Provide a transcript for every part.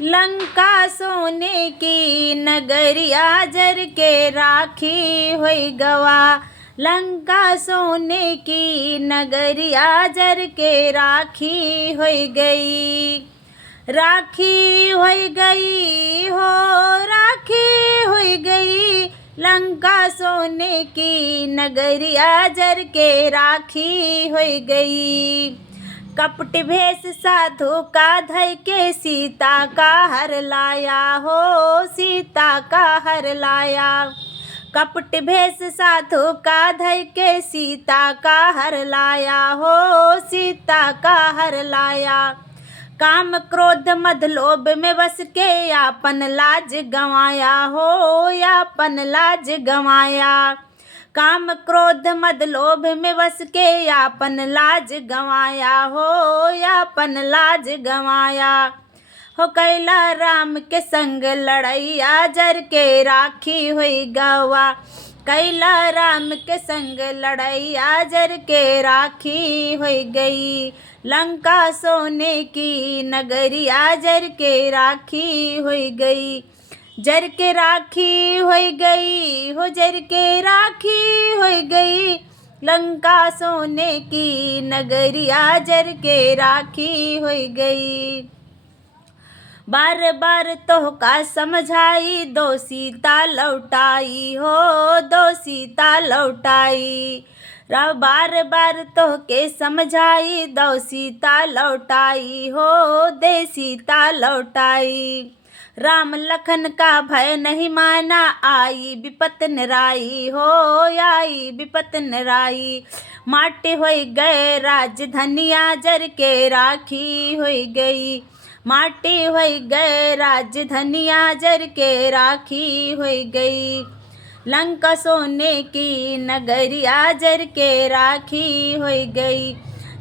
लंका सोने की नगरिया जर के राखी होई गवा। लंका सोने की नगरिया जर के राखी होई गई। राखी होई गई हो, राखी होई गई। लंका सोने की नगरिया जर के राखी होई गई। कपट भेष साधु का धइ के सीता का हर लाया हो, सीता का हर लाया। कपट भेष साधु का धइ के सीता का हर लाया हो, सीता का हर लाया। काम क्रोध मद लोभ में बस के यापन लाज गंवाया हो, यापन लाज गंवाया। काम क्रोध मद लोभ में बस के यापन लाज गंवाया हो, यापन लाज गंवाया। हो कैला राम के संग लड़ैया जर के राखी हुई गवा। कैला राम के संग लड़ैया जर के राखी हुई गई। लंका सोने की नगरिया जर के राखी हुई गई। जर के राखी होई गई हो, जर के राखी होई गई। लंका सोने की नगरिया जर के राखी होई गई। बार बार तो का समझाई दो सीता लौटाई हो, दो सीता लौटाई। बार बार तो के समझाई दो सीता लौटाई हो, दे सीता लौटाई। राम लखन का भय नहीं माना, आई विपत निराई हो, आई विपत निराई। माटी होई गए राजधनिया जर के राखी होई गई। माटी होई गए राजधनिया जर के राखी होई गई। लंका सोने की नगरिया जर के राखी होई गई।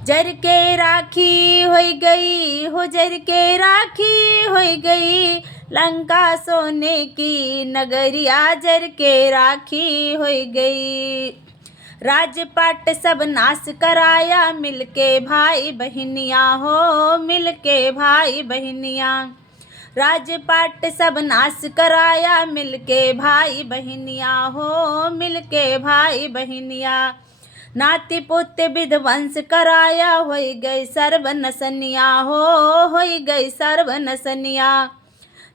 जर के राखी होई गई हो, जर के राखी होई गई। लंका सोने की नगरिया जर के राखी होई गई। राजपाट सब नाश कराया मिलके भाई बहनिया हो, मिलके भाई बहनिया। राजपाट सब नाश कराया मिलके भाई बहनिया हो, मिलके भाई बहनिया। नाती पुत्र विध्वंस कराया होई गई सर्वनसनिया हो, होई गई सर्वनसनिया।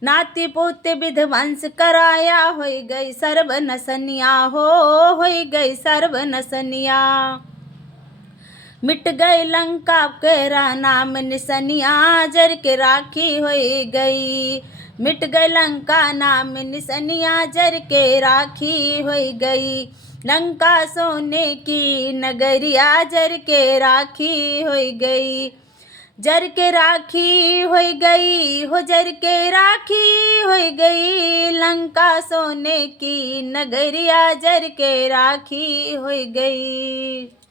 नाती पुत्र विध्वंस कराया होई गई सर्वनसनिया हो, होई गई सर्वनसनिया। मिट गई लंका केरा नाम निसनिया जर के राखी होई गई। मिट गई लंका नाम निसनिया जर के राखी होई गई। लंका सोने की नगरिया जर के राखी होई गई। जर के राखी होई गई हो, जर के राखी होई गई। लंका सोने की नगरिया जर के राखी होई गई।